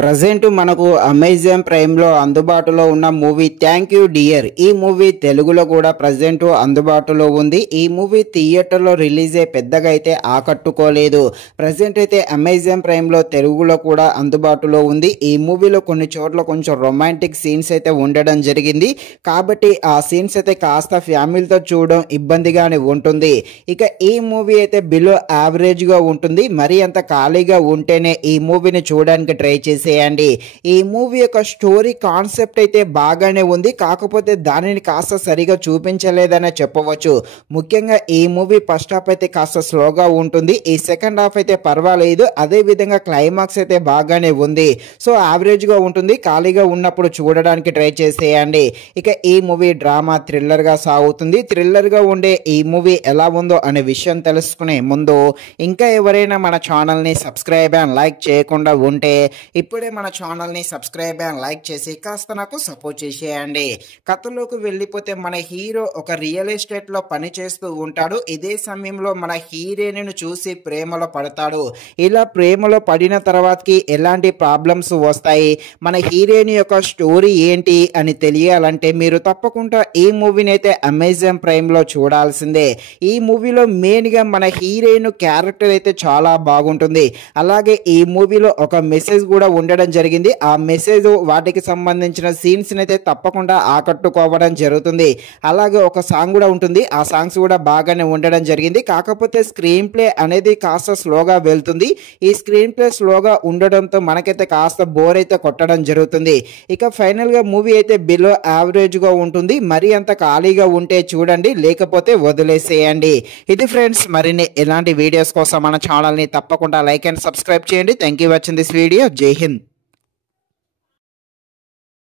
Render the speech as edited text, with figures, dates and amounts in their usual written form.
Present మనకు Amazon prime లో అందుబాటులో ఉన్న మూవీ థ్యాంక్ యూ డియర్. ఈ మూవీ తెలుగులో కూడా ప్రజెంట్ అందుబాటులో ఉంది. ఈ మూవీ థియేటర్ లో రిలీజ్ అయ్యి పెద్దగా అయితే ఆకట్టుకోలేదు. ప్రజెంట్ అయితే అమెజాన్ ప్రైమ్ లో తెలుగులో కూడా అందుబాటులో ఉంది. ఈ మూవీలో కొన్ని చోట్ల కొంచెం రొమాంటిక్ సీన్స్ అయితే ఉండడం జరిగింది. కాబట్టి ఆ సీన్స్ అయితే కాస్త ఫ్యామిలీతో చూడడం ఇబ్బందిగానే ఉంటుంది. ఇక ఈ మూవీ అయితే బిలో యావరేజ్ గా ఉంటుంది. మరి అంత ఖాళీగా ఉంటేనే ఈ మూవీని చూడడానికి ట్రై చేసి చేయండి. ఈ మూవీ యొక్క స్టోరీ కాన్సెప్ట్ అయితే బాగానే ఉంది. కాకపోతే దానిని కాస్త సరిగా చూపించలేదనే చెప్పవచ్చు. ముఖ్యంగా ఈ మూవీ ఫస్ట్ హాఫ్ అయితే కాస్త స్లోగా ఉంటుంది. ఈ సెకండ్ హాఫ్ అయితే పర్వాలేదు. అదే విధంగా క్లైమాక్స్ అయితే బాగానే ఉంది. సో యావరేజ్ గా ఉంటుంది. ఖాళీగా ఉన్నప్పుడు చూడడానికి ట్రై చేసేయండి. ఇక ఈ మూవీ డ్రామా థ్రిల్లర్ గా సాగుతుంది. థ్రిల్లర్ గా ఉండే ఈ మూవీ ఎలా ఉందో అనే విషయం తెలుసుకునే ముందు ఇంకా ఎవరైనా మన ఛానల్ ని సబ్స్క్రైబ్ అండ్ లైక్ చేయకుండా ఉంటే ఇప్పుడే మన ఛానల్ని సబ్స్క్రైబ్ అండ్ లైక్ చేసి కాస్త నాకు సపోర్ట్ చేసేయండి. కథలోకి వెళ్ళిపోతే మన హీరో ఒక రియల్ ఎస్టేట్లో పని చేస్తూ ఉంటాడు. ఇదే సమయంలో మన హీరోయిన్ను చూసి ప్రేమలో పడతాడు. ఇలా ప్రేమలో పడిన తర్వాతకి ఎలాంటి ప్రాబ్లమ్స్ వస్తాయి, మన హీరోయిన్ యొక్క స్టోరీ ఏంటి అని తెలియాలంటే మీరు తప్పకుండా ఈ మూవీని అయితే అమెజాన్ ప్రైమ్లో చూడాల్సిందే. ఈ మూవీలో మెయిన్గా మన హీరోయిన్ క్యారెక్టర్ అయితే చాలా బాగుంటుంది. అలాగే ఈ మూవీలో ఒక మెసేజ్ కూడా ఉండడం జరిగింది. ఆ మెసేజ్ వాటికి సంబంధించిన సీన్స్ అయితే తప్పకుండా ఆకట్టుకోవడం జరుగుతుంది. అలాగే ఒక సాంగ్ కూడా ఉంటుంది. ఆ సాంగ్స్ కూడా బాగానే ఉండడం జరిగింది. కాకపోతే స్క్రీన్ ప్లే అనేది కాస్త స్లోగా వెళ్తుంది. ఈ స్క్రీన్ ప్లే స్లోగా ఉండడంతో మనకైతే కాస్త బోర్ అయితే కొట్టడం జరుగుతుంది. ఇక ఫైనల్ గా మూవీ అయితే బిలో యావరేజ్ గా ఉంటుంది. మరి అంత ఖాళీగా ఉంటే చూడండి, లేకపోతే వదిలేసేయండి. ఇది ఫ్రెండ్స్, మరిన్ని ఇలాంటి వీడియోస్ కోసం మన ఛానల్ ని తప్పకుండా లైక్ అండ్ సబ్స్క్రైబ్ చేయండి. Thank you watching this video. జై హింద్.